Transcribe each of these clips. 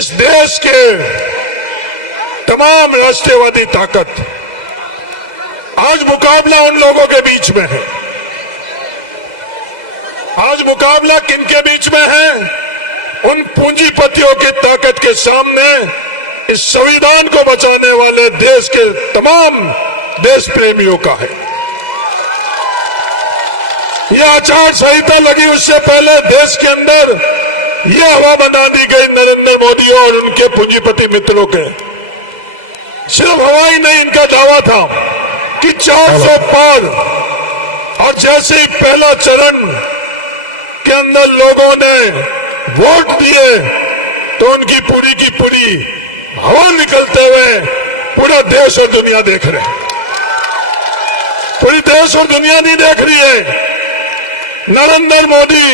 इस देश के तमाम राष्ट्रवादी ताकत आज मुकाबला उन लोगों के बीच में है। आज मुकाबला किनके बीच में है? उन पूंजीपतियों की ताकत के सामने इस संविधान को बचाने वाले देश के तमाम देश प्रेमियों का है। यह आचार संहिता लगी उससे पहले देश के अंदर यह हवा बना दी गई नरेंद्र मोदी और उनके पूंजीपति मित्रों के। सिर्फ हवा ही नहीं, इनका दावा था कि 400 पार, और जैसे ही पहला चरण के अंदर लोगों ने वोट दिए तो उनकी पूरी की पूरी हवा निकलते हुए पूरा देश और दुनिया देख रहे हैं। पूरी देश और दुनिया नहीं देख रही है। नरेंद्र मोदी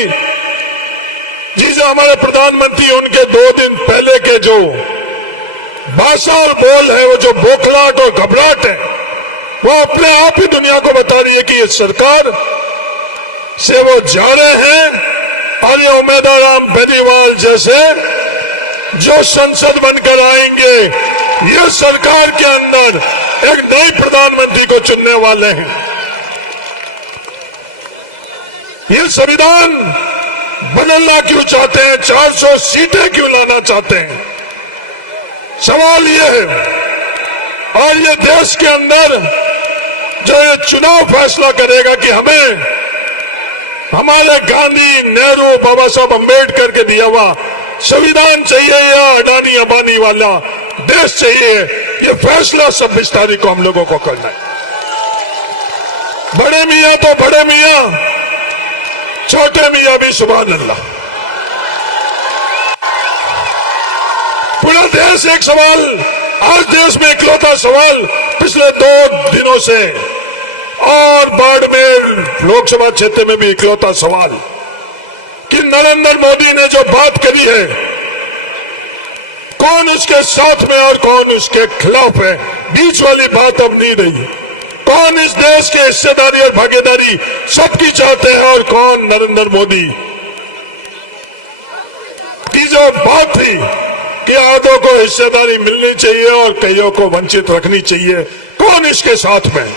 जी जो हमारे प्रधानमंत्री, उनके 2 दिन पहले के जो भाषा और बोल है, वो जो बौखलाहट और घबराहट है, वो अपने आप ही दुनिया को बता रही है कि इस सरकार से वो जा रहे हैं और ये उम्मीदवार राम बेनीवाल जैसे जो संसद बनकर आएंगे, ये सरकार के अंदर एक नए प्रधानमंत्री को चुनने वाले हैं। ये संविधान बदलना क्यों चाहते हैं? 400 सीटें क्यों लाना चाहते हैं? सवाल ये है। और ये देश के अंदर जो ये चुनाव फैसला करेगा कि हमें हमारे गांधी, नेहरू, बाबा साहब अम्बेडकर के दिया हुआ संविधान चाहिए या अडानी अंबानी वाला देश चाहिए, ये फैसला 26 तारीख को हम लोगों को करना है। बड़े मियां तो बड़े मियां, छोटे मियां भी सुभान अल्लाह। पूरा देश एक सवाल, आज देश में इकलौता सवाल पिछले 2 दिनों से, और बाड़मेर लोकसभा क्षेत्र में भी इकलौता सवाल कि नरेंद्र मोदी ने जो बात करी है, कौन उसके साथ में और कौन उसके खिलाफ है। बीच वाली बात अब नहीं रही। कौन इस देश के हिस्सेदारी और भागीदारी सबकी चाहते हैं और कौन नरेंद्र मोदी की जो बात थी कि आधों को हिस्सेदारी मिलनी चाहिए और कईयों को वंचित रखनी चाहिए, कौन इसके साथ में?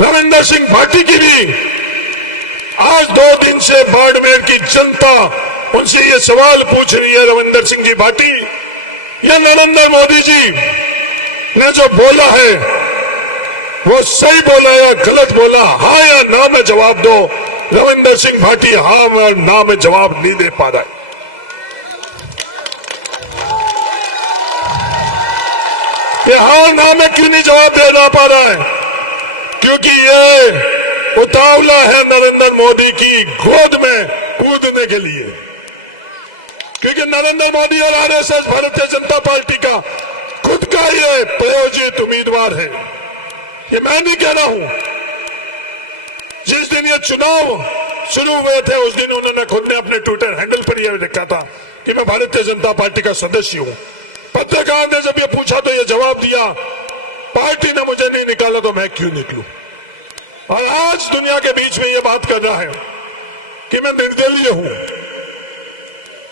रविंदर सिंह भाटी की भी आज 2 दिन से बाड़मेर की जनता उनसे ये सवाल पूछ रही है, रविंदर सिंह जी भाटी, या नरेंद्र मोदी जी ने जो बोला है वो सही बोला या गलत बोला? हाँ या ना में जवाब दो। रविंदर सिंह भाटी हाँ में ना में जवाब नहीं दे पा रहा है। ये हाँ ना में क्यों नहीं जवाब दे ना पा रहा है? क्योंकि ये उतावला है नरेंद्र मोदी की गोद में कूदने के लिए। क्योंकि नरेंद्र मोदी और आरएसएस, भारतीय जनता पार्टी का खुद का ये प्रायोजित उम्मीदवार है। ये मैं नहीं कह रहा हूं। जिस दिन ये चुनाव शुरू हुए थे उस दिन उन्होंने खुद ने अपने ट्विटर हैंडल पर यह लिखा था कि मैं भारतीय जनता पार्टी का सदस्य हूं। पत्रकार ने जब ये पूछा तो ये जवाब दिया, पार्टी ने मुझे नहीं निकाला तो मैं क्यों निकलूं। और आज दुनिया के बीच में ये बात कर रहा है कि मैं निर्दलीय हूं।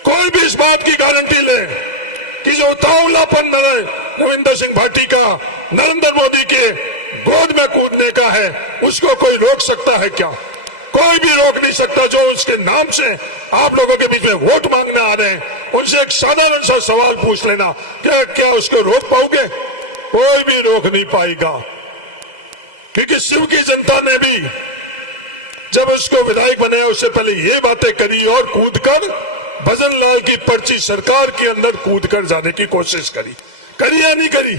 कोई भी इस बात की गारंटी ले कि जो उतावलापन रविंदर सिंह भाटी का नरेंद्र मोदी के गोद में कूदने का है, उसको कोई रोक सकता है क्या? कोई भी रोक नहीं सकता। जो उसके नाम से आप लोगों के बीच में वोट मांगने आ रहे हैं, उनसे एक साधारण सा सवाल पूछ लेना, क्या उसको रोक पाओगे? कोई भी रोक नहीं पाएगा। क्योंकि शिव की जनता ने भी जब उसको विधायक बनाया उससे पहले ये बातें करी और कूदकर भजन लाल की पर्ची सरकार के अंदर कूदकर जाने की कोशिश करी या नहीं करी?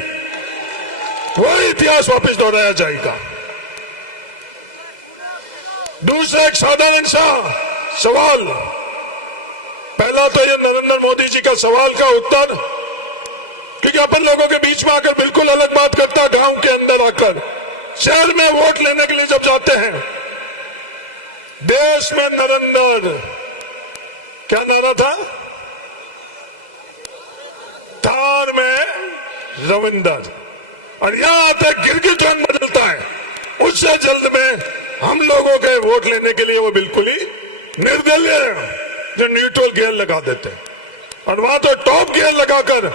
वही इतिहास वापस दोहराया जाएगा। दूसरा एक साधारण सा सवाल, पहला तो ये नरेंद्र मोदी जी का सवाल का उत्तर, क्योंकि अपन लोगों के बीच में आकर बिल्कुल अलग बात करता, गांव के अंदर आकर शहर में वोट लेने के लिए जब जाते हैं, देश में नरेंद्र, क्या नारा था? थार में रविंदर, और यहां आते गिरगिट रंग बदलता है। उससे जल्द में हम लोगों के वोट लेने के लिए वो बिल्कुल ही निर्दलीय जो न्यूट्रल गेयर लगा देते हैं। और वहां तो टॉप गियर लगाकर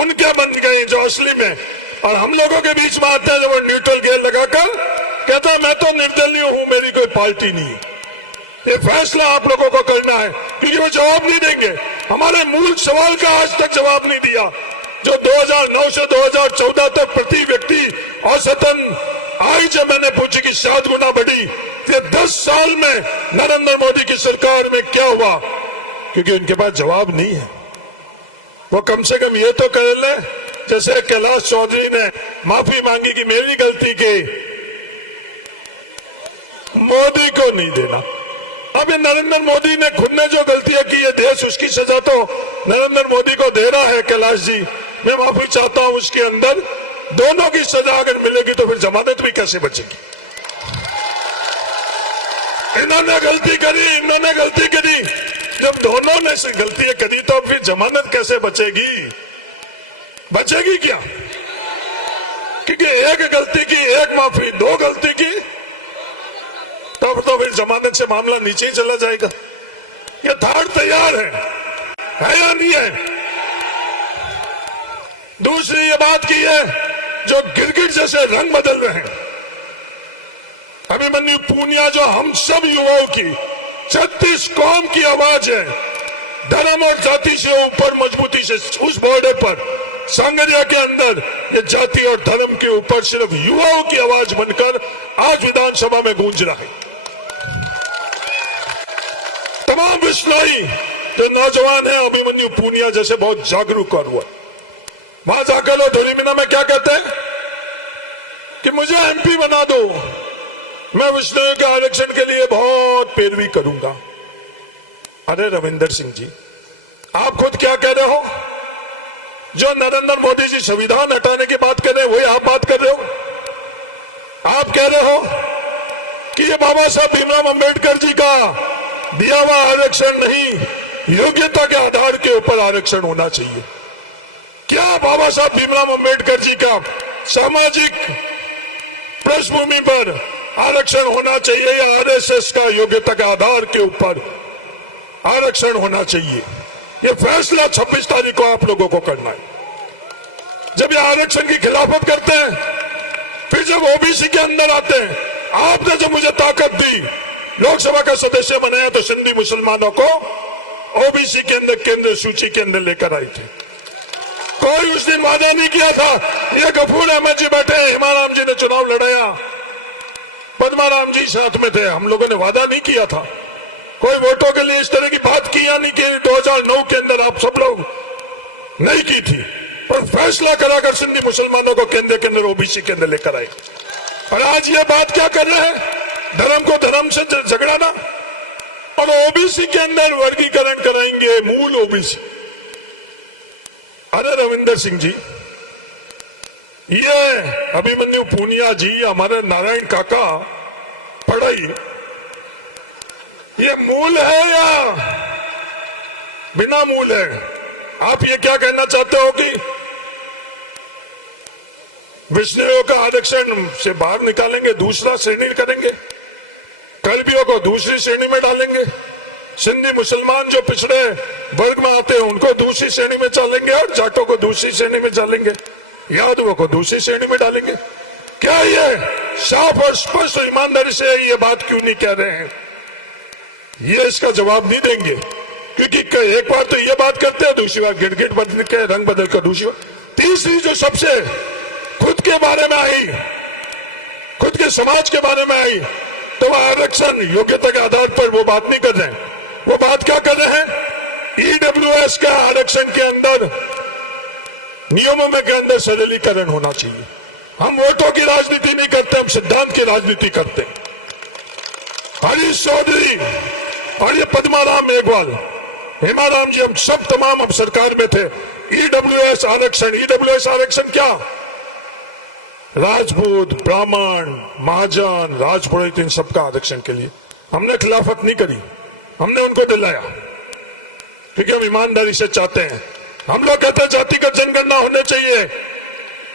उनके बन गए जो असली में, और हम लोगों के बीच में आते हैं जो वो न्यूट्रल गियर लगाकर कहता है मैं तो निर्दलीय हूं, मेरी कोई पार्टी नहीं है। ये फैसला आप लोगों को करना है, क्योंकि वो जवाब नहीं देंगे। हमारे मूल सवाल का आज तक जवाब नहीं दिया, जो 2009 से 2014 तक प्रति व्यक्ति औसतन आय जब मैंने पूछी कि 7 गुना बढ़ी, फिर 10 साल में नरेंद्र मोदी की सरकार में क्या हुआ, क्योंकि उनके पास जवाब नहीं है। वो कम से कम ये तो कर ले, जैसे कैलाश चौधरी ने माफी मांगी कि मेरी गलती की, मोदी को नहीं देना। अब ये नरेंद्र मोदी ने खुद ने जो गलतियां की है, देश उसकी सजा तो नरेंद्र मोदी को दे रहा है। कैलाश जी, मैं माफी चाहता हूं, उसके अंदर दोनों की सजा अगर मिलेगी तो फिर जमानत भी कैसे बचेगी। इन्होंने गलती करी, इन्होंने गलती करी, जब दोनों ने से गलतियां करी तो फिर जमानत कैसे बचेगी? बचेगी क्या? क्योंकि एक गलती की, एक माफी, 2 गलती की, तब तो फिर जमानत से मामला नीचे ही चला जाएगा। ये धाड़ तैयार है या नहीं है? दूसरी ये बात की है, जो गिरगिट जैसे रंग बदल रहे हैं, अभिमन्यु पूनिया जो हम सब युवाओं की 36 कौम की आवाज है, धर्म और जाति से ऊपर मजबूती से उस बॉर्डर पर सांगरिया के अंदर ये जाति और धर्म के ऊपर सिर्फ युवाओं की आवाज बनकर आज विधानसभा में गूंज रहा है। तमाम बिश्नोई जो नौजवान है, अभिमन्यु पूनिया जैसे बहुत जागरूक और हुआ, वहां जाकर लोग धोलीमीना में क्या कहते हैं कि मुझे एमपी बना दो, मैं विश्नोई के आरक्षण के लिए बहुत पैरवी करूंगा। अरे रविंदर सिंह जी, आप खुद क्या कह रहे हो? जो नरेंद्र मोदी जी संविधान हटाने की बात कर रहे हैं, वही आप बात कर रहे हो। आप कह रहे हो कि ये बाबा साहब भीमराव अंबेडकर जी का दिया हुआ आरक्षण नहीं, योग्यता के आधार के ऊपर आरक्षण होना चाहिए। क्या बाबा साहब भीमराव अंबेडकर जी का सामाजिक पृष्ठभूमि पर आरक्षण होना चाहिए या आरएसएस का योग्यता के आधार के ऊपर आरक्षण होना चाहिए? ये फैसला 26 तारीख को आप लोगों को करना है। जब ये आरक्षण की खिलाफत करते हैं, फिर जब ओबीसी के अंदर आते हैं, आपने जो मुझे ताकत दी, लोकसभा का सदस्य बनाया तो सिंधी मुसलमानों को ओबीसी के अंदर केंद्र सूची के अंदर लेकर आई थी। कोई उस दिन वादा नहीं किया था। ये गफूर अहमद जी बैठे, हेमाराम जी ने चुनाव लड़ाया, पद्माराम जी साथ में थे, हम लोगों ने वादा नहीं किया था। कोई वोटों के लिए इस तरह की बात किया नहीं कि 2009 के अंदर आप सब लोग नहीं की थी, पर फैसला कराकर सिंधी मुसलमानों को केंद्र के अंदर ओबीसी के अंदर लेकर आए। और आज ये बात क्या कर रहे हैं? धर्म को धर्म से झगड़ाना और ओबीसी के अंदर वर्गीकरण कराएंगे, मूल ओबीसी। अरे रविंदर सिंह जी, ये अभिमन्यु पूनिया जी, हमारे नारायण काका पढ़ाई, ये मूल है या बिना मूल है? आप ये क्या कहना चाहते हो कि विष्णुओं का आरक्षण से बाहर निकालेंगे, दूसरा श्रेणी करेंगे, कलबियों को दूसरी श्रेणी में डालेंगे, सिंधी मुसलमान जो पिछड़े वर्ग में आते हैं उनको दूसरी श्रेणी में डालेंगे और जाटों को दूसरी श्रेणी में डालेंगे, यादवों को दूसरी श्रेणी में डालेंगे? क्या ये साफ और स्पष्ट ईमानदारी से ये बात क्यों नहीं कह रहे हैं? ये इसका जवाब नहीं देंगे, क्योंकि एक बार तो ये बात करते हैं, दूसरी बार गिड़गिड़ बदल के रंग बदल कर दूसरी बार, तीसरी जो सबसे खुद के बारे में आई, खुद के समाज के बारे में आई, तो वह आरक्षण योग्यता के आधार पर वो बात नहीं कर रहे हैं। वो बात क्या कर रहे हैं? ईडब्ल्यूएस का आरक्षण के अंदर नियमों में के अंदर सरलीकरण होना चाहिए। हम वोटों की राजनीति नहीं करते, हम सिद्धांत की राजनीति करते हैं। हरीश चौधरी और ये पद्माराम मेघवाल, हेमाराम जी, हम सब तमाम हम सरकार में थे। ईडब्ल्यूएस आरक्षण क्या? राजपूत, ब्राह्मण, महाजन, राजपुरोहित, इन सबका आरक्षण के लिए हमने खिलाफत नहीं करी, हमने उनको दिलाया, क्योंकि हम ईमानदारी से चाहते हैं। हम लोग कहते हैं जातिगत जनगणना होने चाहिए,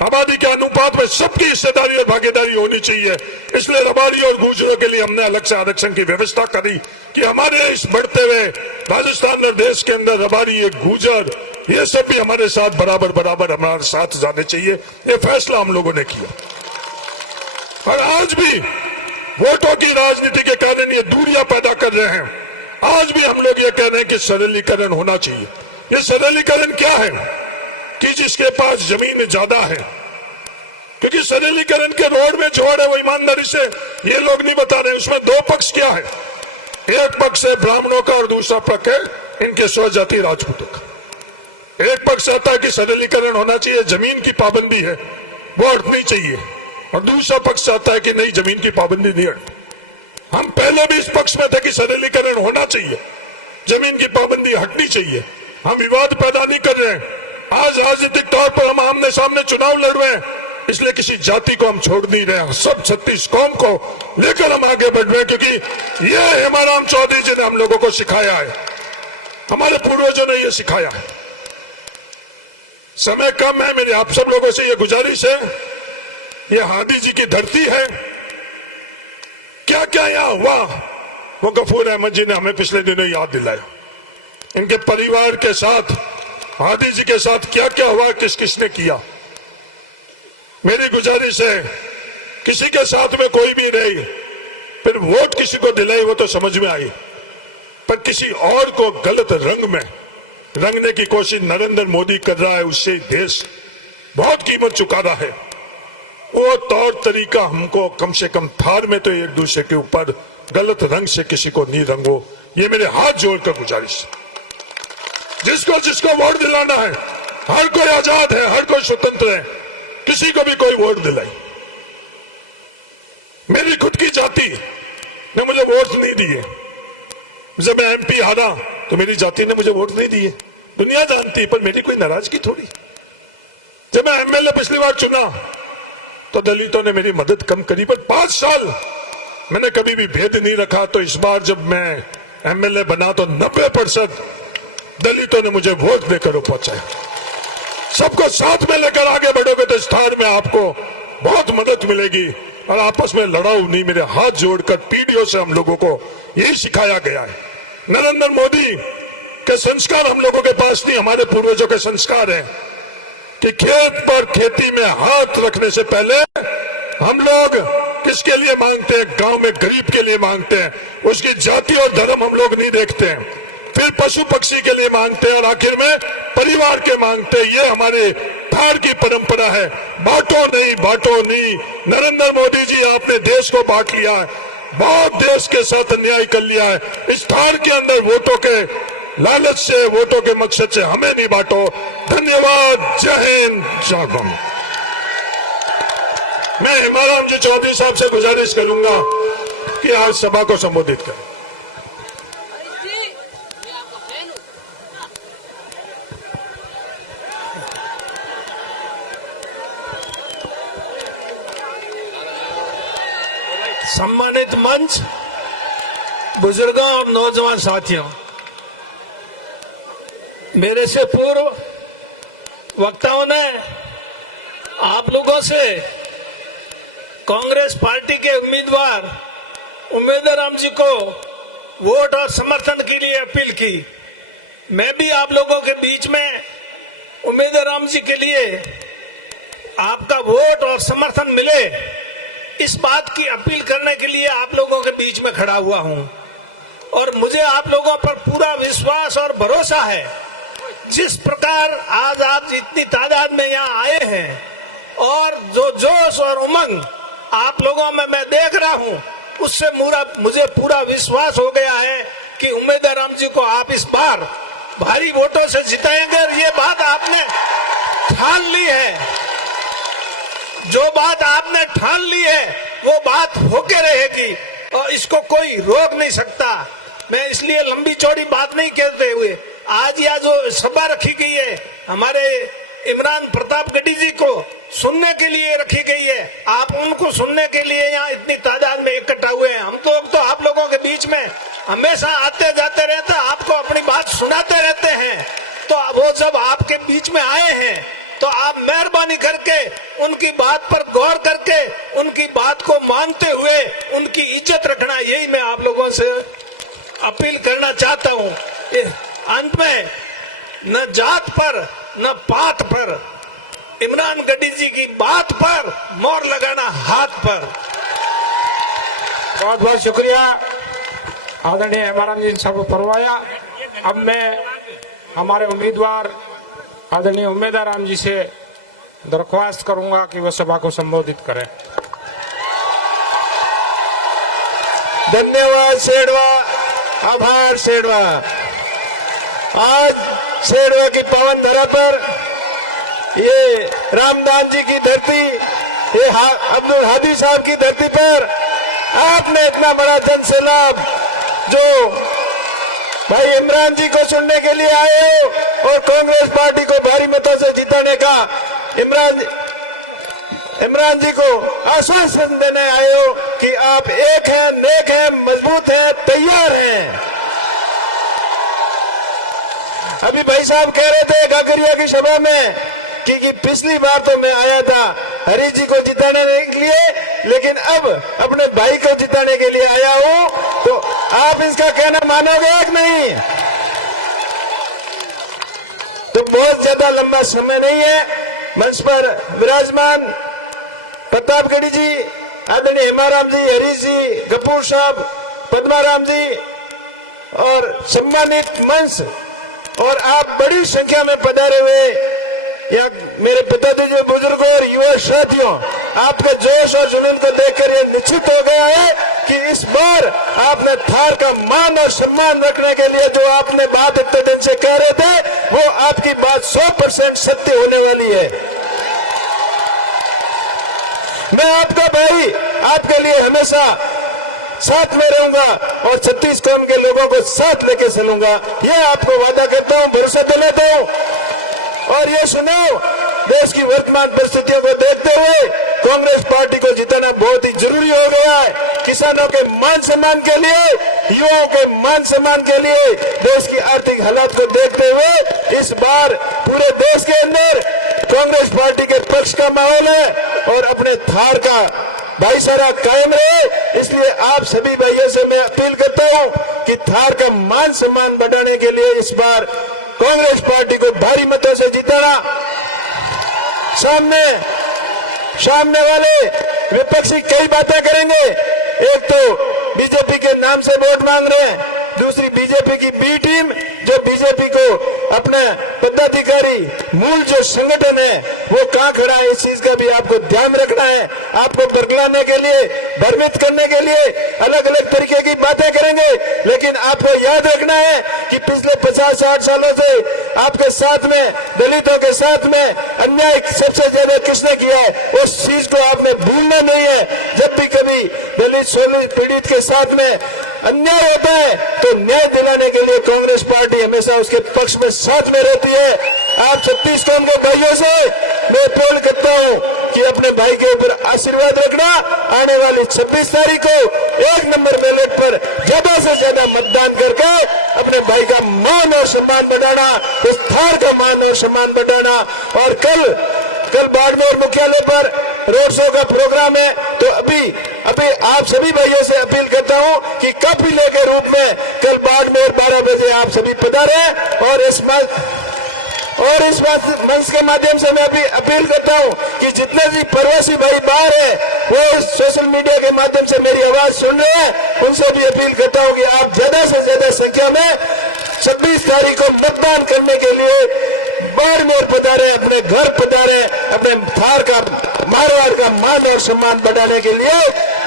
आबादी के अनुपात में सबकी हिस्सेदारी और भागीदारी होनी चाहिए, इसलिए रबारी और गुर्जरों के लिए हमने अलग से आरक्षण की व्यवस्था करी। कि हमारे इस बढ़ते हुए राजस्थान प्रदेश के अंदर रबारी, ये गुर्जर, ये सब भी हमारे साथ बराबर बराबर हमारे साथ जाने चाहिए। ये फैसला हम लोगों ने किया। और आज भी वोटों की राजनीति के कारण ये दूरियां पैदा कर रहे हैं। आज भी हम लोग ये कह रहे हैं कि सरलीकरण होना चाहिए। ये सरलीकरण क्या है कि जिसके पास जमीन ज्यादा है, क्योंकि सरलीकरण के रोड में जोड़ है वो ईमानदारी से ये लोग नहीं बता रहे। उसमें दो पक्ष क्या है, एक पक्ष है ब्राह्मणों का और दूसरा पक्ष है इनके स्वजाति राजपूतों का। एक पक्ष आता है कि सरलीकरण होना चाहिए, जमीन की पाबंदी है वो हटनी चाहिए, और दूसरा पक्ष आता है कि नहीं, जमीन की पाबंदी नहीं हटती। हम पहले भी इस पक्ष में थे कि सरलीकरण होना चाहिए, जमीन की पाबंदी हटनी चाहिए। हम विवाद पैदा नहीं कर रहे हैं। आज राजनीतिक तौर पर हम आमने सामने चुनाव लड़ रहे हैं, इसलिए किसी जाति को हम छोड़ नहीं रहे हैं। सब 36 कौम को लेकर हम आगे बढ़ रहे हैं, क्योंकि ये हेमाराम चौधरी जी ने हम लोगों को सिखाया है, हमारे पूर्वजों ने ये सिखाया है। समय कम है, मेरी आप सब लोगों से ये गुजारिश है, ये हादी जी की धरती है। क्या क्या यहां हुआ वो गफूर अहमद जी ने हमें पिछले दिनों याद दिलाया। इनके परिवार के साथ, हादी जी के साथ क्या क्या हुआ, किस किसने किया। मेरी गुजारिश है, किसी के साथ में कोई भी नहीं, फिर वोट किसी को दिलाई वो तो समझ में आई, पर किसी और को गलत रंग में रंगने की कोशिश नरेंद्र मोदी कर रहा है, उससे देश बहुत कीमत चुका रहा है। वो तौर तरीका हमको कम से कम थार में तो एक दूसरे के ऊपर गलत रंग से किसी को नहीं रंगो, ये मेरे हाथ जोड़कर गुजारिश है। जिसको जिसको वोट दिलाना है, हर कोई आजाद है, हर कोई स्वतंत्र है, किसी को भी कोई वोट दिलाई। मेरी खुद की जाति ने मुझे वोट नहीं दिए। जब मैं एमपी हारा तो मेरी जाति ने मुझे वोट नहीं दिए, दुनिया जानती, पर मेरी कोई नाराजगी थोड़ी। जब मैं एमएलए पिछली बार चुना तो दलितों ने मेरी मदद कम करी, पर 5 साल मैंने कभी भी भेद नहीं रखा। तो इस बार जब मैं एमएलए बना तो 90% दलितों ने मुझे वोट देकर पहुंचाया। सबको साथ में लेकर आगे बढ़ोगे तो स्थान में आपको बहुत मदद मिलेगी, और आपस में लड़ाऊ नहीं। मेरे हाथ जोड़कर पीढ़ियों से हम लोगों को यही सिखाया गया है। नरेंद्र मोदी के संस्कार हम लोगों के पास नहीं, हमारे पूर्वजों के संस्कार हैं कि खेत पर खेती में हाथ रखने से पहले हम लोग किसके लिए मांगते हैं, गांव में गरीब के लिए मांगते हैं, उसकी जाति और धर्म हम लोग नहीं देखते हैं, फिर पशु पक्षी के लिए मांगते हैं, और आखिर में परिवार के मांगते हैं। ये हमारे थार की परंपरा है, बांटो नहीं, बांटो नहीं। नरेंद्र मोदी जी, आपने देश को बांट लिया है, बहुत देश के साथ अन्याय कर लिया है। इस थार के अंदर वोटों के लालच से, वोटों के मकसद से हमें नहीं बांटो। धन्यवाद, जय हिंद, जय भारत। मैं हेमाराम जी चौधरी साहब से गुजारिश करूंगा कि आज सभा को संबोधित करें। सम्मानित मंच, बुजुर्गों और नौजवान साथियों, मेरे से पूर्व वक्ताओं ने आप लोगों से कांग्रेस पार्टी के उम्मीदवार उम्मेदराम जी को वोट और समर्थन के लिए अपील की। मैं भी आप लोगों के बीच में उम्मेदराम जी के लिए आपका वोट और समर्थन मिले, इस बात की अपील करने के लिए आप लोगों के बीच में खड़ा हुआ हूं। और मुझे आप लोगों पर पूरा विश्वास और भरोसा है। जिस प्रकार आज आप इतनी तादाद में यहाँ आए हैं, और जो जोश और उमंग आप लोगों में मैं देख रहा हूं, उससे मुझे पूरा विश्वास हो गया है कि उम्मेदराम जी को आप इस बार भारी वोटों से जिताएंगे। और ये बात आपने ठान ली है, जो बात आपने ठान ली है वो बात होके रहेगी, और इसको कोई रोक नहीं सकता। मैं इसलिए लंबी चौड़ी बात नहीं कहते हुए, आज यह जो सभा रखी गई है हमारे इमरान प्रताप गढ़ी जी को सुनने के लिए रखी गई है, आप उनको सुनने के लिए यहाँ इतनी तादाद में इकट्ठा हुए हैं। हम तो आप लोगों के बीच में हमेशा आते जाते रहते, आपको अपनी बात सुनाते रहते हैं। तो वो जब आपके बीच में आए हैं तो आप मेहरबानी करके उनकी बात पर गौर करके उनकी बात को मानते हुए उनकी इज्जत रखना, यही मैं आप लोगों से अपील करना चाहता हूं, अंत में न जात पर न पात पर, इमरान गड्डी जी की बात पर मोहर लगाना हाथ पर। बहुत बहुत शुक्रिया आदरणीय हेमाराम जी साहब परवाया। अब मैं हमारे उम्मीदवार आदरणीय उम्मेदवार राम जी से दरख्वास्त करूंगा कि वह सभा को संबोधित करें। धन्यवाद शेरवा, आभार शेरवा। आज शेरवा की पावन धरा पर, ये रामदान जी की धरती, ये अब्दुल हादी साहब की धरती पर आपने इतना बड़ा जन सैलाब, जो भाई इमरान जी को सुनने के लिए आए हो और कांग्रेस पार्टी को भारी मतों से जिताने का इमरान जी को आश्वासन देने आए हो कि आप एक हैं, नेक हैं, मजबूत हैं, तैयार हैं। अभी भाई साहब कह रहे थे काकरिया की सभा में कि पिछली बार तो मैं आया था हरी जी को जिताने के लिए, लेकिन अब अपने भाई को जिताने के लिए आया हूं, तो आप इसका कहना मानोगे कि नहीं? तो बहुत ज्यादा लंबा समय नहीं है। मंच पर विराजमान प्रतापगढ़ी जी, आदरणीय हेमाराम जी, हरीश जी, कपूर साहब, पद्माराम जी और सम्मानित मंच और आप बड़ी संख्या में पधारे हुए या मेरे पिताजी बुजुर्गों और युवा साथियों, आपके जोश और जुनून को देखकर यह निश्चित हो गया है कि इस बार आपने थार का मान और सम्मान रखने के लिए जो आपने बात इतने दिन से कह रहे थे, वो आपकी बात 100% सत्य होने वाली है। मैं आपका भाई, आपके लिए हमेशा साथ में रहूंगा और 36 कौम के लोगों को साथ लेके चलूंगा, यह आपको वादा करता हूं, भरोसा दिलाता हूं। और ये सुनो, देश की वर्तमान परिस्थितियों को देखते हुए कांग्रेस पार्टी को जिताना बहुत ही जरूरी हो गया है। किसानों के मान सम्मान के लिए, युवाओं के मान सम्मान के लिए, देश की आर्थिक हालात को देखते हुए इस बार पूरे देश के अंदर कांग्रेस पार्टी के पक्ष का माहौल है और अपने थार का भाईचारा कायम रहे। इसलिए आप सभी भाइयों से मैं अपील करता हूं कि थार का मान सम्मान बढ़ाने के लिए इस बार कांग्रेस पार्टी को भारी मतों से जिताना। सामने वाले विपक्षी कई बातें करेंगे, एक तो बीजेपी के नाम से वोट मांग रहे हैं, दूसरी बीजेपी की बी टीम जो बीजेपी को अपने पदाधिकारी मूल जो संगठन है वो कहां खड़ा है, इस चीज का भी आपको ध्यान रखना है। आपको बरगलाने के लिए, भ्रमित करने के लिए अलग अलग तरीके की बातें करेंगे, लेकिन आपको याद रखना है कि पिछले 50-60 सालों से आपके साथ में, दलितों के साथ में अन्याय सबसे ज्यादा किसने किया है, उस चीज को आपने भूलना नहीं है। जब भी कभी दलित शोषित पीड़ित के साथ में अन्याय होता है तो न्याय दिलाने के लिए कांग्रेस पार्टी हमेशा उसके पक्ष में साथ में रहती है। आप 36 कौम के भाइयों से मैं अपील करता हूं कि अपने भाई के ऊपर आशीर्वाद रखना, आने वाली 26 तारीख को 1 नंबर बैलेट पर ज्यादा से ज्यादा मतदान करके अपने भाई का मान और सम्मान बढ़ाना, इस थार का मान और सम्मान बढ़ाना। और कल बाड़मेर मुख्यालय पर रोड शो का प्रोग्राम है, तो अभी आप सभी भाइयों से अपील करता हूं कि काफिले के रूप में कल बाड़मेर 12 बजे आप सभी पधारें और इस मंच के माध्यम से मैं भी अपील करता हूं कि जितने भी प्रवासी भाई बाहर है वो सोशल मीडिया के माध्यम से मेरी आवाज सुन रहे हैं, उनसे भी अपील करता हूं कि आप ज्यादा से ज्यादा संख्या में 26 तारीख को मतदान करने के लिए बाड़मेर पधारे, अपने घर पधारे, अपने थार का, मारवाड़ का मान और सम्मान बढ़ाने के लिए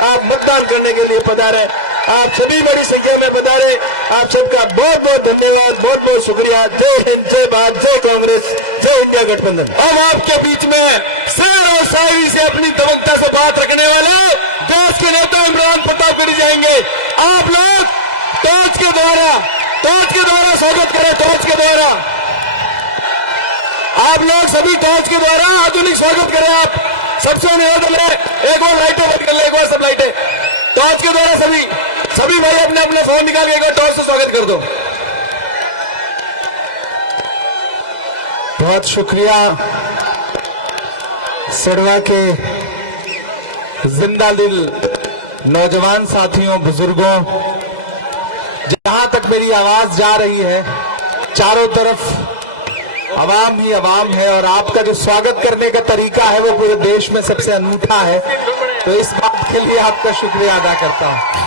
आप मतदान करने के लिए पधारे। आप सभी बड़ी संख्या में पधारे। आप सबका बहुत बहुत धन्यवाद, बहुत बहुत शुक्रिया। जय हिंद, जय भारत, जय कांग्रेस, जय इंडिया गठबंधन। अब आपके बीच में शेर और शायरी से अपनी दबंगता से बात रखने वाले देश के नेता इमरान प्रतापगढ़ी जाएंगे। आप लोग टॉर्च के द्वारा स्वागत करें, टॉर्च के द्वारा आप लोग सभी टॉर्च के द्वारा आधुनिक स्वागत करें। आप सबसे निवेदन है, एक बार लाइटें बंद कर ले, एक बार सब लाइटें टॉर्च के द्वारा सभी भाई अपने अपने फोन निकाल के एक बार टॉर्च से स्वागत कर दो। बहुत शुक्रिया सिरवा के जिंदा दिल नौजवान साथियों, बुजुर्गों। जहां मेरी आवाज जा रही है, चारों तरफ आवाम ही आवाम है और आपका जो स्वागत करने का तरीका है वो पूरे देश में सबसे अनूठा है। तो इस बात के लिए आपका शुक्रिया अदा करता हूं।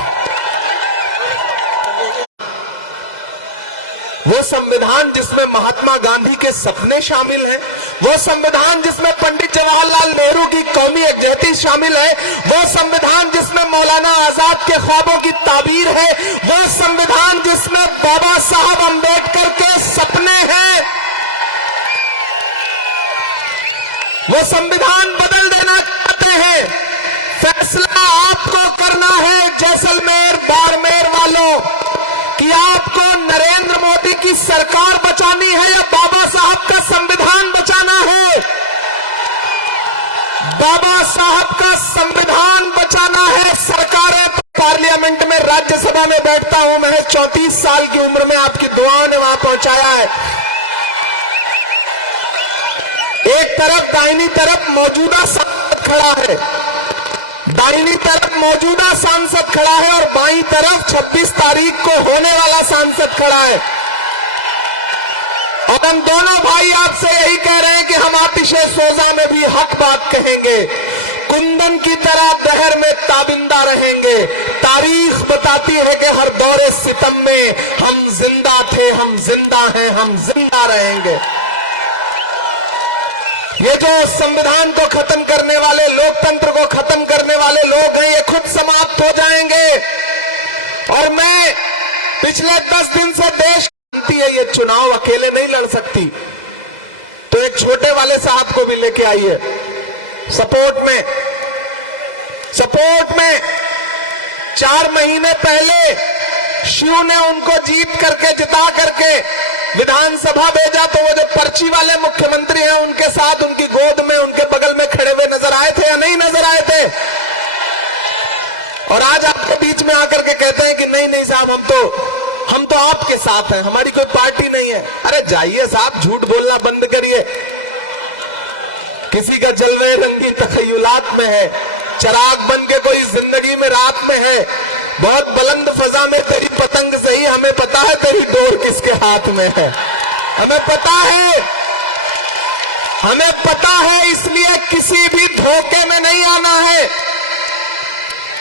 वो संविधान जिसमें महात्मा गांधी के सपने शामिल हैं, वो संविधान जिसमें पंडित जवाहरलाल नेहरू की कौमी यकजहती शामिल है, वो संविधान जिसमें मौलाना आजाद के ख्वाबों की ताबीर है, वो संविधान जिसमें बाबा साहब अम्बेडकर के सपने हैं, वो संविधान बदल देना चाहते हैं। फैसला आपको करना है जैसलमेर बाड़मेर वालों कि आपको नरेंद्र मोदी की सरकार बचानी है या बाबा साहब का संविधान बचाना है। बाबा साहब का संविधान बचाना है। सरकारें पार्लियामेंट में, राज्यसभा में बैठता हूं मैं, 34 साल की उम्र में आपकी दुआओं ने वहां पहुंचाया है। एक तरफ दाहिनी तरफ मौजूदा सांसद खड़ा है, दाहिनी तरफ मौजूदा सांसद खड़ा है और बाईं तरफ 26 तारीख को होने वाला सांसद खड़ा है। और हम दोनों भाई आपसे यही कह रहे हैं कि हम आतिशे सोजा में भी हक बात कहेंगे, कुंदन की तरह दहर में ताबिंदा रहेंगे। तारीख बताती है कि हर दौरे सितम में हम जिंदा थे, हम जिंदा हैं, हम जिंदा रहेंगे। ये जो संविधान को खत्म करने वाले, लोकतंत्र को खत्म करने वाले लोग हैं, ये खुद समाप्त हो जाएंगे। और मैं पिछले 10 दिन से देश जानती है ये चुनाव अकेले नहीं लड़ सकती, तो एक छोटे वाले साहब को भी लेके आई है सपोर्ट में। 4 महीने पहले शिव ने उनको जीत करके, जिता करके विधानसभा भेजा, तो वो जो पर्ची वाले मुख्यमंत्री हैं उनके साथ, उनकी गोद में, उनके बगल में खड़े हुए नजर आए थे या नहीं नजर आए थे? और आज आपके बीच में आकर के कहते हैं कि नहीं नहीं साहब, हम तो आपके साथ हैं, हमारी कोई पार्टी नहीं है। अरे जाइए साहब, झूठ बोलना बंद करिए। किसी का जलवे रंगी तखय्युलात में है, चिराग बन के कोई जिंदगी में रात में है। बहुत बुलंद फजा में तेरी पतंग सही, हमें पता है तेरी डोर किसके हाथ में है। हमें पता है, इसलिए किसी भी धोखे में नहीं आना है।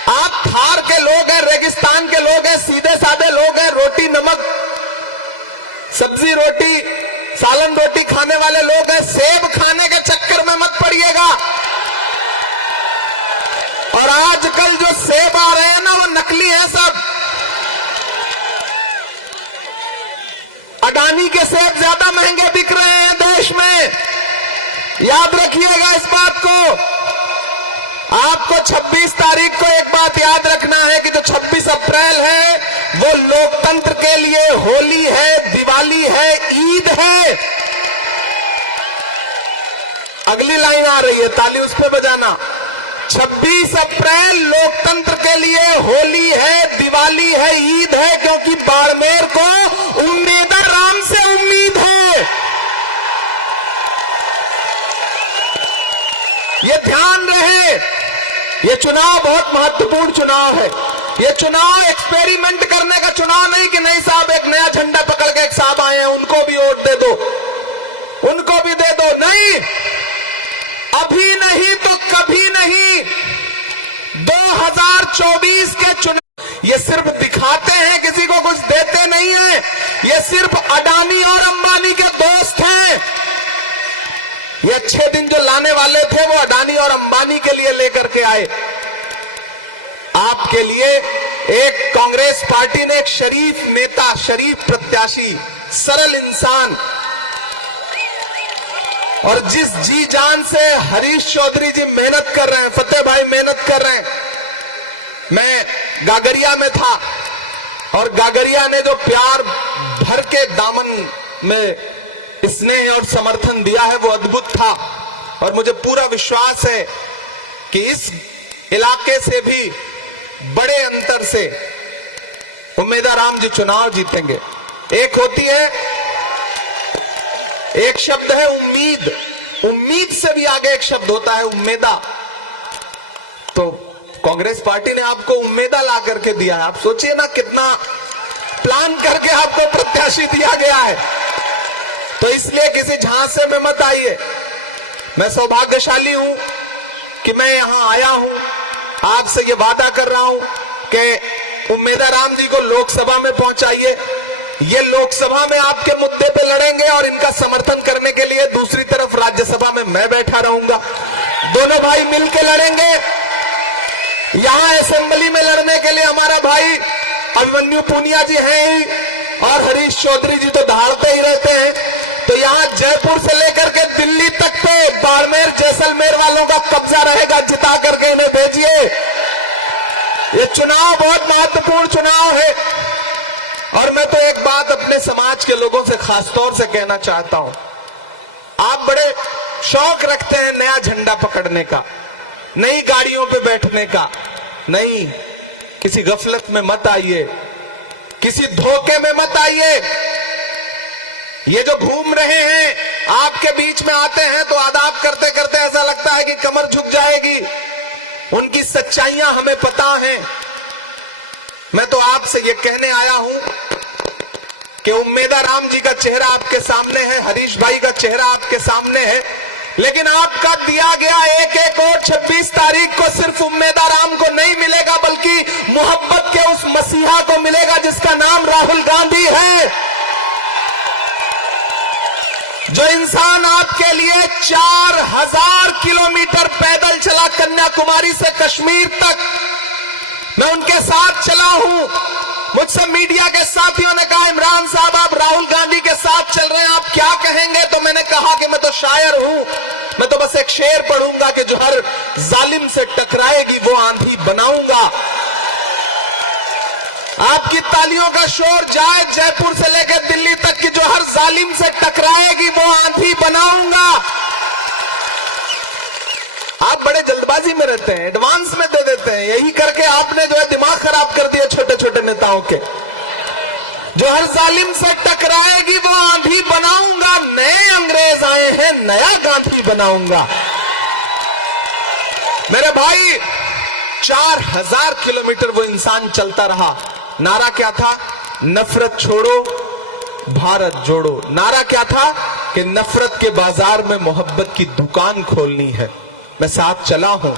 आप थार के लोग हैं, रेगिस्तान के लोग हैं, सीधे साधे लोग हैं, रोटी नमक सब्जी रोटी सालन रोटी खाने वाले लोग हैं। सेब खाने के चक्कर में मत पड़िएगा। और आजकल जो सेब आ रहे हैं ना, वो नकली हैं सब। अडानी के सेब ज्यादा महंगे बिक रहे हैं देश में, याद रखिएगा इस बात को। आपको 26 तारीख को एक बात याद रखना है कि जो 26 अप्रैल है वो लोकतंत्र के लिए होली है, दिवाली है, ईद है। अगली लाइन आ रही है, ताली उस पर बजाना। 26 अप्रैल लोकतंत्र के लिए होली है, दिवाली है, ईद है, क्योंकि बाड़मेर को उम्मीदा राम से उम्मीद है। ये ध्यान रहे, ये चुनाव बहुत महत्वपूर्ण चुनाव है। ये चुनाव एक्सपेरिमेंट करने का चुनाव नहीं कि नहीं साहब एक नया झंडा पकड़ के एक साहब आए हैं, उनको भी वोट दे दो, उनको भी दे दो। नहीं, अभी नहीं तो कभी नहीं। 2024 के चुनाव ये सिर्फ दिखाते हैं, किसी को कुछ देते नहीं है। ये सिर्फ अडानी और अंबानी के दोस्त हैं। ये अच्छे दिन जो लाने वाले थे वो अडानी और अंबानी के लिए लेकर के आए। आपके लिए एक कांग्रेस पार्टी ने एक शरीफ नेता, शरीफ प्रत्याशी, सरल इंसान, और जिस जी जान से हरीश चौधरी जी मेहनत कर रहे हैं, फतेह भाई मेहनत कर रहे हैं। मैं गागरिया में था और गागरिया ने जो प्यार भर के दामन में स्नेह और समर्थन दिया है वो अद्भुत था। और मुझे पूरा विश्वास है कि इस इलाके से भी बड़े अंतर से उम्मीदाराम जी चुनाव जीतेंगे। एक होती है, एक शब्द है उम्मीद, उम्मीद से भी आगे एक शब्द होता है उम्मीदा। तो कांग्रेस पार्टी ने आपको उम्मीदा ला करके दिया है। आप सोचिए ना कितना प्लान करके आपको प्रत्याशी दिया गया है। तो इसलिए किसी झांसे में मत आइए। मैं सौभाग्यशाली हूं कि मैं यहां आया हूं, आपसे ये वादा कर रहा हूं कि उम्मीदवार राम जी को लोकसभा में पहुंचाइए। ये लोकसभा में आपके मुद्दे पे लड़ेंगे और इनका समर्थन करने के लिए दूसरी तरफ राज्यसभा में मैं बैठा रहूंगा। दोनों भाई मिलकर लड़ेंगे। यहां असेंबली में लड़ने के लिए हमारा भाई अभिमन्यु पूनिया जी हैं ही, और हरीश चौधरी जी तो दहाड़ते ही रहते हैं। तो यहां जयपुर से लेकर के दिल्ली तक पे बाड़मेर जैसलमेर वालों का कब्जा रहेगा। जिता करके इन्हें भेजिए। ये चुनाव बहुत महत्वपूर्ण चुनाव है। और मैं तो एक बात अपने समाज के लोगों से खासतौर से कहना चाहता हूं, आप बड़े शौक रखते हैं नया झंडा पकड़ने का, नई गाड़ियों पे बैठने का। नहीं, किसी गफलत में मत आइए, किसी धोखे में मत आइए। ये जो घूम रहे हैं आपके बीच में आते हैं तो आदाब करते करते ऐसा लगता है कि कमर झुक जाएगी। उनकी सच्चाइयां हमें पता हैं। मैं तो आपसे ये कहने आया हूं कि उम्मीदवार राम जी का चेहरा आपके सामने है, हरीश भाई का चेहरा आपके सामने है, लेकिन आपका दिया गया एक एक वोट 26 तारीख को सिर्फ उम्मीदवार राम को नहीं मिलेगा, बल्कि मोहब्बत के उस मसीहा को मिलेगा जिसका नाम राहुल गांधी है। जो इंसान आपके लिए 4000 किलोमीटर पैदल चला कन्याकुमारी से कश्मीर तक, मैं उनके साथ चला हूं। मुझसे मीडिया के साथियों ने कहा, इमरान साहब आप राहुल गांधी के साथ चल रहे हैं, आप क्या कहेंगे? तो मैंने कहा कि मैं तो शायर हूं, मैं तो बस एक शेर पढ़ूंगा कि जो हर जालिम से टकराएगी वो आंधी बनाऊंगा। आपकी तालियों का शोर जाए जयपुर से लेकर दिल्ली तक की, जो हर जालिम से टकराएगी वो आंधी बनाऊंगा। आप बड़े जल्दबाजी में रहते हैं, एडवांस में दे देते हैं। यही करके आपने जो है दिमाग खराब कर दिया छोटे छोटे नेताओं के। जो हर जालिम से टकराएगी वो आंधी बनाऊंगा। नए अंग्रेज आए हैं, नया गांधी बनाऊंगा। मेरे भाई 4000 किलोमीटर वो इंसान चलता रहा। नारा क्या था? नफरत छोड़ो भारत जोड़ो। नारा क्या था? कि नफरत के बाजार में मोहब्बत की दुकान खोलनी है। मैं साथ चला हूं,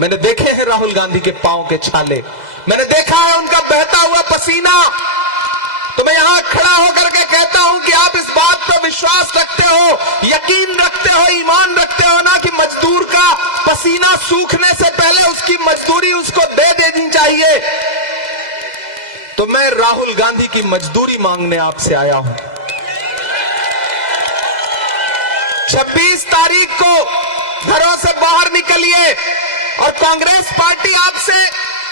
मैंने देखे हैं राहुल गांधी के पांव के छाले, मैंने देखा है उनका बहता हुआ पसीना। तो मैं यहां खड़ा होकर के कहता हूं कि आप इस बात पर विश्वास रखते हो, यकीन रखते हो, ईमान रखते हो ना कि मजदूर का पसीना सूखने से पहले उसकी मजदूरी उसको दे देनी चाहिए। तो मैं राहुल गांधी की मजदूरी मांगने आपसे आया हूं। 26 तारीख को घरों से बाहर निकलिए। और कांग्रेस पार्टी आपसे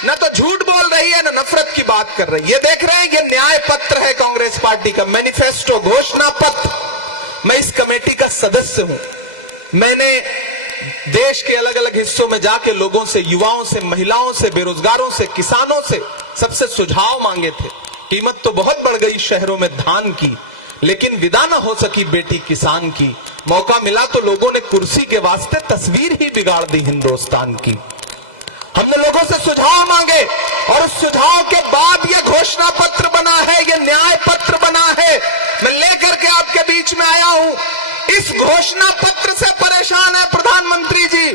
न तो झूठ बोल रही है, न नफरत की बात कर रही है। ये देख रहे हैं, ये न्याय पत्र है कांग्रेस पार्टी का, मैनिफेस्टो, घोषणा पत्र। मैं इस कमेटी का सदस्य हूं। मैंने देश के अलग अलग हिस्सों में जाके लोगों से, युवाओं से, महिलाओं से, बेरोजगारों से, किसानों से, सबसे सुझाव मांगे थे। कीमत तो बहुत बढ़ गई शहरों में धान की, लेकिन विदा न हो सकी बेटी किसान की। मौका मिला तो लोगों ने कुर्सी के वास्ते तस्वीर ही बिगाड़ दी हिंदुस्तान की। हमने लोगों से सुझाव मांगे और उस सुझाव के बाद ये घोषणा पत्र बना है, ये न्याय पत्र बना है। मैं लेकर के आपके बीच में आया हूं। इस घोषणा पत्र से परेशान है प्रधानमंत्री जी,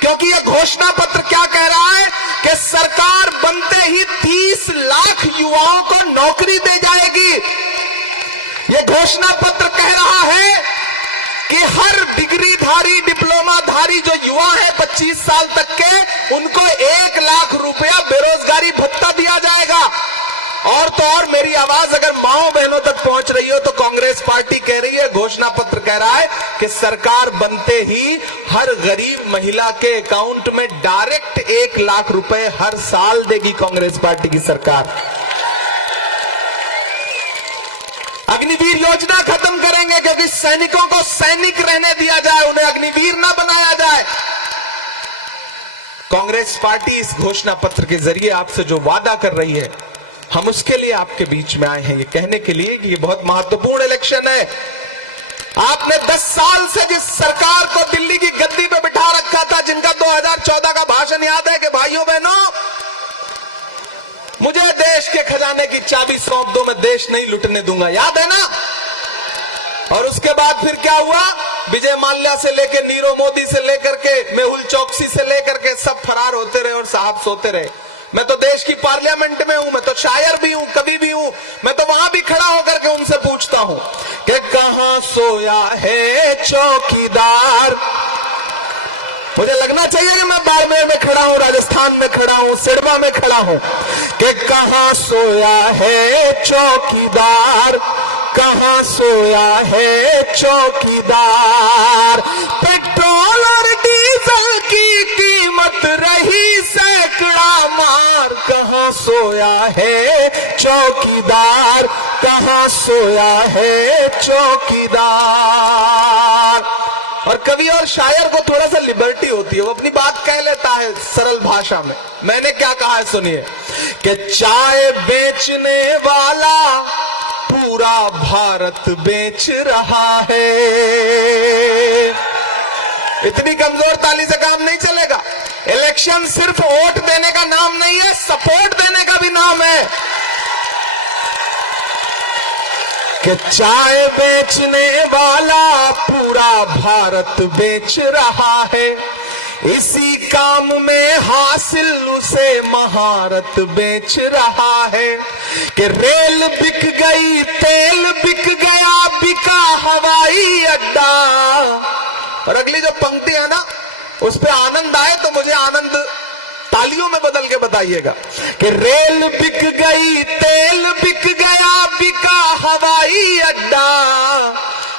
क्योंकि ये घोषणा पत्र क्या कह रहा है कि सरकार बनते ही 30 लाख युवाओं को नौकरी दे जाएगी। ये घोषणा पत्र कह रहा है कि हर डिग्रीधारी, डिप्लोमाधारी जो युवा है 25 साल तक के, उनको 1 लाख रुपया बेरोजगारी भत्ता दिया जाएगा। और तो और मेरी आवाज अगर माओ बहनों तक पहुंच रही हो तो कांग्रेस पार्टी कह रही है, घोषणा पत्र कह रहा है कि सरकार बनते ही हर गरीब महिला के अकाउंट में डायरेक्ट 1 लाख रुपए हर साल देगी कांग्रेस पार्टी की सरकार। अग्निवीर योजना खत्म करेंगे, क्योंकि सैनिकों को सैनिक रहने दिया जाए, उन्हें अग्निवीर ना बनाया जाए। कांग्रेस पार्टी इस घोषणा पत्र के जरिए आपसे जो वादा कर रही है, हम उसके लिए आपके बीच में आए हैं, ये कहने के लिए कि ये बहुत महत्वपूर्ण इलेक्शन है। आपने 10 साल से जिस सरकार को दिल्ली की गद्दी पे बिठा रखा था, जिनका 2014 का भाषण याद है कि भाइयों बहनों, मुझे देश के खजाने की चाबी सौंप दो, मैं देश नहीं लुटने दूंगा, याद है ना? और उसके बाद फिर क्या हुआ? विजय माल्या से लेकर नीरव मोदी से लेकर के मेहुल चौकसी से लेकर के सब फरार होते रहे और साहब सोते रहे। मैं तो देश की पार्लियामेंट में हूं, मैं तो शायर भी हूं, कवि भी हूं, मैं तो वहां भी खड़ा होकर के उनसे पूछता हूं कि कहां सोया है चौकीदार। मुझे लगना चाहिए कि मैं बाड़मेर में खड़ा हूं, राजस्थान में खड़ा हूं, सिरवा में खड़ा हूं, कि कहां सोया है चौकीदार, कहां सोया है चौकीदार। पेट्रोल और डीजल की कीमत रही सैकड़ा मार, कहां सोया है चौकीदार, कहां सोया है चौकीदार। और कवि और शायर को थोड़ा सा लिबर्टी होती है, वो अपनी बात कह लेता है सरल भाषा में। मैंने क्या कहा है सुनिए, कि चाय बेचने वाला पूरा भारत बेच रहा है। इतनी कमजोर ताली से काम नहीं चलेगा। इलेक्शन सिर्फ वोट देने का नाम नहीं है, सपोर्ट देने का भी नाम है। कि चाय बेचने वाला पूरा भारत बेच रहा है, इसी काम में हासिल उसे महारत बेच रहा है। कि रेल बिक गई, तेल बिक गया, बिका हवाई अड्डा। और अगली जो पंक्ति है ना, उस पे आनंद आए तो मुझे आनंद तालियों में बदल के बताइएगा। कि रेल बिक गई, तेल बिक गया, बिका हवाई अड्डा,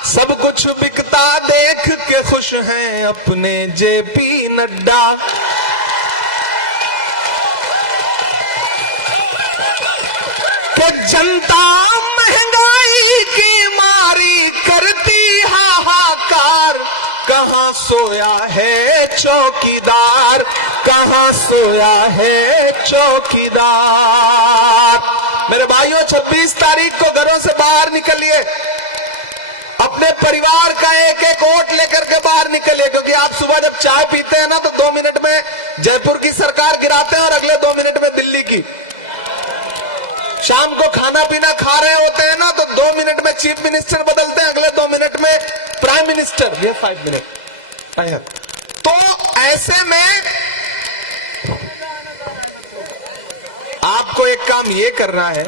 सब कुछ बिकता देख के खुश हैं अपने जेपी नड्डा। कि जनता महंगाई की मारी करती हाहाकार, कहां सोया है चौकीदार, कहां सोया है चौकीदार। मेरे भाइयों, 26 तारीख को घरों से बाहर निकलिए, अपने परिवार का एक एक वोट लेकर के बाहर निकलिए। क्योंकि आप सुबह जब चाय पीते हैं ना, तो 2 मिनट में जयपुर की सरकार गिराते हैं और अगले 2 मिनट में दिल्ली की। शाम को खाना पीना खा रहे होते हैं ना, तो 2 मिनट में चीफ मिनिस्टर बदलते हैं, अगले 2 मिनट में प्राइम मिनिस्टर। ये 5 मिनट। तो ऐसे में आपको एक काम ये करना है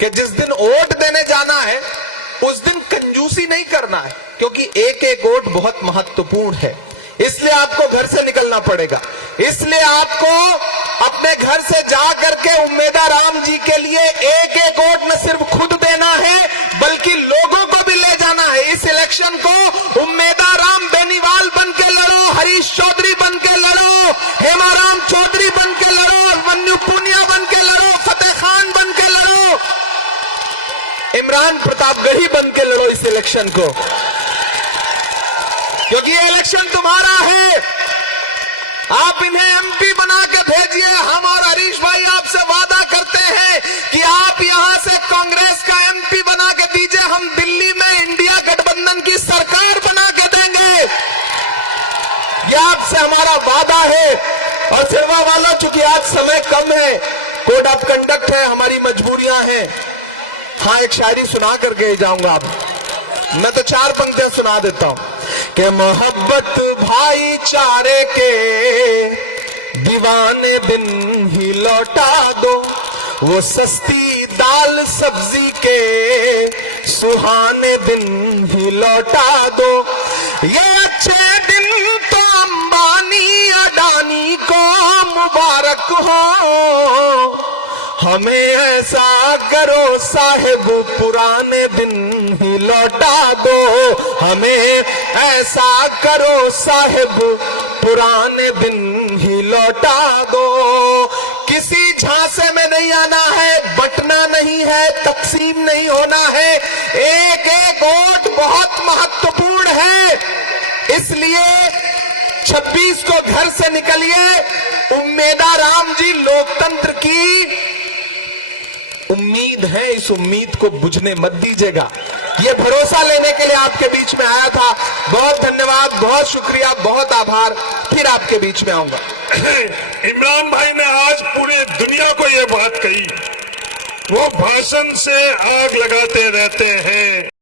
कि जिस दिन वोट देने जाना है उस दिन कंजूसी नहीं करना है, क्योंकि एक एक वोट बहुत महत्वपूर्ण है। इसलिए आपको घर से निकलना पड़ेगा। इसलिए आपको अपने घर से जा करके उम्मेदवार राम जी के लिए एक एक वोट न सिर्फ खुद देना है, बल्कि लोगों को भी ले जाना है। इस इलेक्शन को उम्मेदवार राम बेनीवाल बन के लड़ो, हरीश चौधरी बन के लड़ो, हेमाराम चौधरी बन के लड़ो, मन्नू पुनिया बन के लड़ो, फतेह खान बन के लड़ो, इमरान प्रतापगढ़ी बन के लड़ो इस इलेक्शन को, क्योंकि ये इलेक्शन तुम्हारा है। आप इन्हें एमपी बना के भेजिए। हम और हरीश भाई आपसे वादा करते हैं कि आप यहां से कांग्रेस का एमपी बना के दीजिए, हम दिल्ली में इंडिया गठबंधन की सरकार बना के देंगे। यह आपसे हमारा वादा है। और सिरवा वालों, चूंकि आज समय कम है, कोड ऑफ कंडक्ट है, हमारी मजबूरियां हैं। हाँ, एक शायरी सुना करके जाऊंगा। अब मैं तो 4 पंक्तियां सुना देता हूं कि मोहब्बत भाईचारे के दीवाने दिन ही लौटा दो, वो सस्ती दाल सब्जी के सुहाने दिन ही लौटा दो। ये अच्छे दिन तो अंबानी अडानी को मुबारक हो, हमें ऐसा करो साहिब पुराने दिन ही लौटा दो, हमें ऐसा करो साहिब पुराने दिन ही लौटा दो। किसी झांसे में नहीं आना है, बंटना नहीं है, तकसीम नहीं होना है। एक एक वोट बहुत महत्वपूर्ण है। इसलिए 26 को घर से निकलिए। उम्मेदवार राम जी लोकतंत्र की उम्मीद है, इस उम्मीद को बुझने मत दीजिएगा। ये भरोसा लेने के लिए आपके बीच में आया था। बहुत धन्यवाद, बहुत शुक्रिया, बहुत आभार। फिर आपके बीच में आऊंगा। इमरान भाई ने आज पूरे दुनिया को ये बात कही, वो भाषण से आग लगाते रहते हैं।